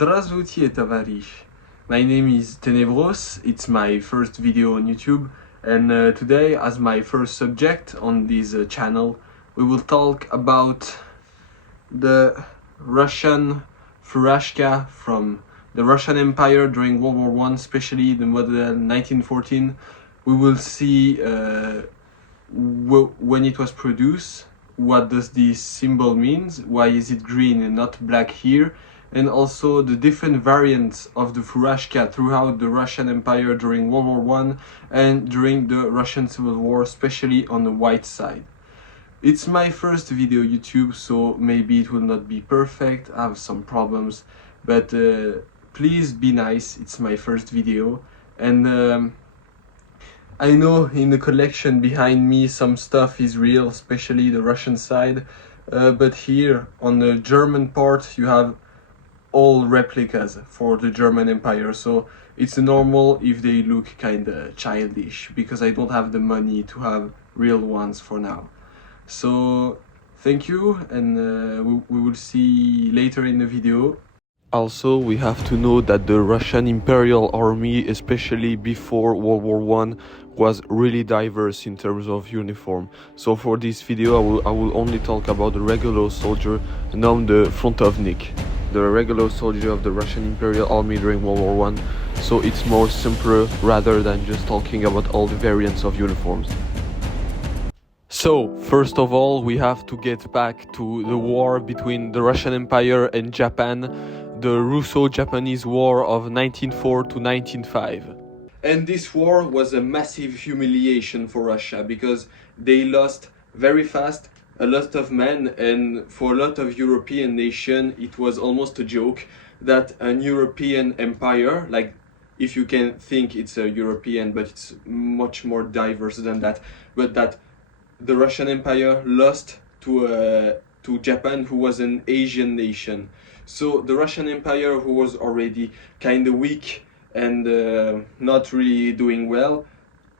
Здравствуйте, товарищ! My name is Tenebros, it's my first video on YouTube, and today, as my first subject on this channel, we will talk about the Russian Furazhka from the Russian Empire during World War I, especially the model 1914. We will see when it was produced, what does this symbol means, why is it green and not black here, and also the different variants of the Furazhka throughout the Russian Empire during World War I and during the Russian Civil War, especially on the white side. It's my first video YouTube, so maybe it will not be perfect, I have some problems, but please be nice, it's my first video. And I know in the collection behind me some stuff is real, especially the Russian side, but here on the German part you have all replicas for the German Empire, so it's normal if they look kinda childish, because I don't have the money to have real ones for now. So thank you, and we will see later in the video. Also, we have to know that the Russian Imperial Army, especially before World War I, was really diverse in terms of uniform. So for this video I will only talk about the regular soldier, known the frontovnik, the regular soldier of the Russian Imperial Army during World War I. So it's more simpler rather than just talking about all the variants of uniforms. So, first of all, we have to get back to the war between the Russian Empire and Japan, the Russo-Japanese War of 1904 to 1905. And this war was a massive humiliation for Russia, because they lost very fast a lot of men, and for a lot of European nations it was almost a joke that an European empire, like, if you can think it's a European, but it's much more diverse than that, but that the Russian Empire lost to Japan, who was an Asian nation. So the Russian Empire, who was already kind of weak and not really doing well,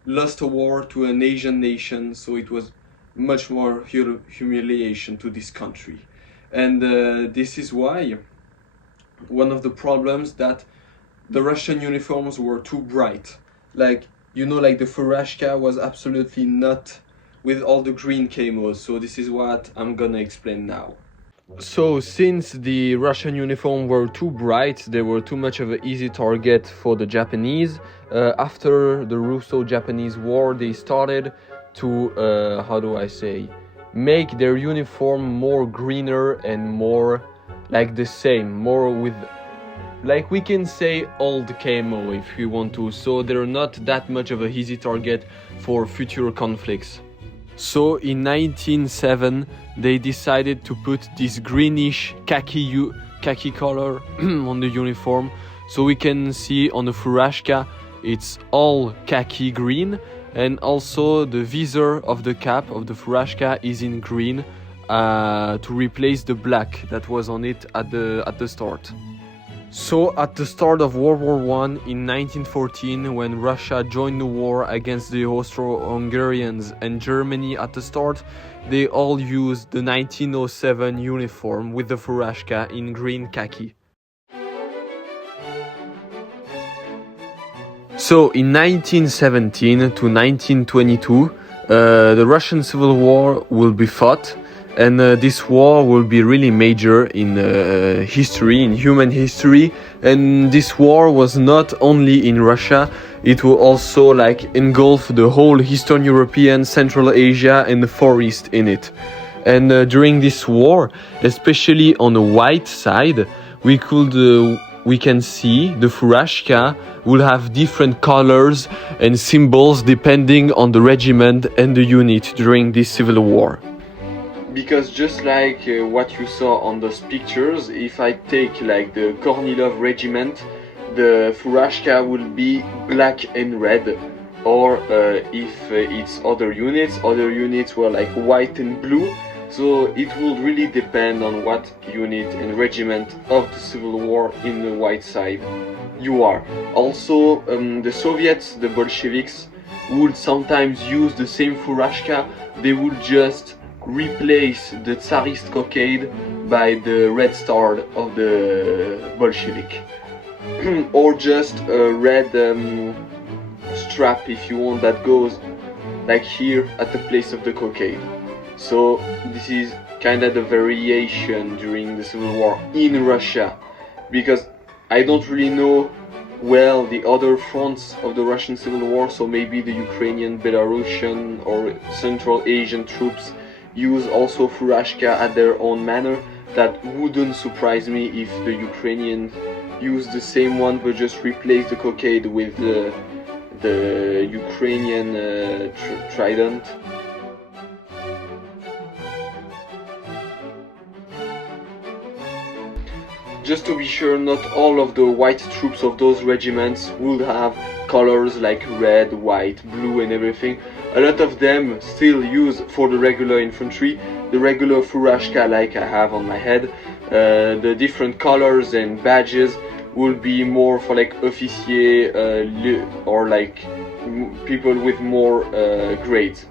lost a war to an Asian nation, so it was much more humiliation to this country. And this is why one of the problems that the Russian uniforms were too bright. Like, you know, like the Furazhka was absolutely not with all the green camos, so this is what I'm gonna explain now. So since the Russian uniform were too bright, they were too much of an easy target for the Japanese. After the Russo-Japanese War, they started to, make their uniform more greener and more like the same, more with, like, we can say old camo if you want to, so they're not that much of a easy target for future conflicts. So in 1907 they decided to put this greenish khaki color on the uniform. So we can see on the Furazhka it's all khaki green, and also the visor of the cap of the Furazhka is in green to replace the black that was on it at the start. So at the start of World War I in 1914, when Russia joined the war against the Austro-Hungarians and Germany at the start, they all used the 1907 uniform with the Furazhka in green khaki. So in 1917 to 1922, the Russian Civil War will be fought. And this war will be really major in history, in human history. And this war was not only in Russia, it will also like engulf the whole Eastern European, Central Asia and the Far East in it. And during this war, especially on the white side, we can see the Furazhka will have different colors and symbols depending on the regiment and the unit during this civil war. Because just like what you saw on those pictures, if I take like the Kornilov regiment, the Furazhka will be black and red, or if it's other units were like white and blue. So it will really depend on what unit and regiment of the Civil War in the white side you are. Also, the Soviets, the Bolsheviks, would sometimes use the same Furazhka. They would just replace the Tsarist cockade by the red star of the Bolshevik. Or just a red strap, if you want, that goes like here at the place of the cockade. So this is kind of the variation during the Civil War in Russia, because I don't really know well the other fronts of the Russian Civil War, so maybe the Ukrainian, Belarusian or Central Asian troops use also Furazhka at their own manner. That wouldn't surprise me if the Ukrainians use the same one but just replace the cockade with the Ukrainian trident. Just to be sure, not all of the white troops of those regiments would have colors like red, white, blue and everything. A lot of them still use, for the regular infantry, the regular Furazhka like I have on my head. The different colors and badges will be more for like officier or like people with more grades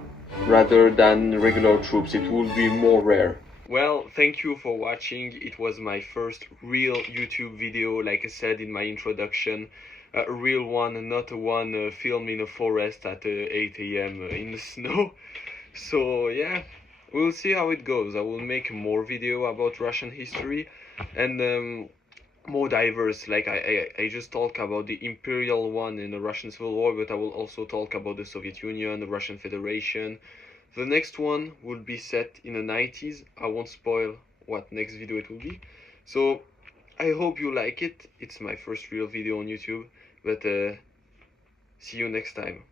rather than regular troops. It will be more rare. Well, thank you for watching. It was my first real YouTube video, like I said in my introduction. A real one, not a one filmed in a forest at 8 AM in the snow. So yeah, we'll see how it goes. I will make more video about Russian history and more diverse. Like I just talk about the imperial one in the Russian Civil War, but I will also talk about the Soviet Union, the Russian Federation. The next one will be set in the 90s. I won't spoil what next video it will be. So I hope you like it. It's my first real video on YouTube, but see you next time.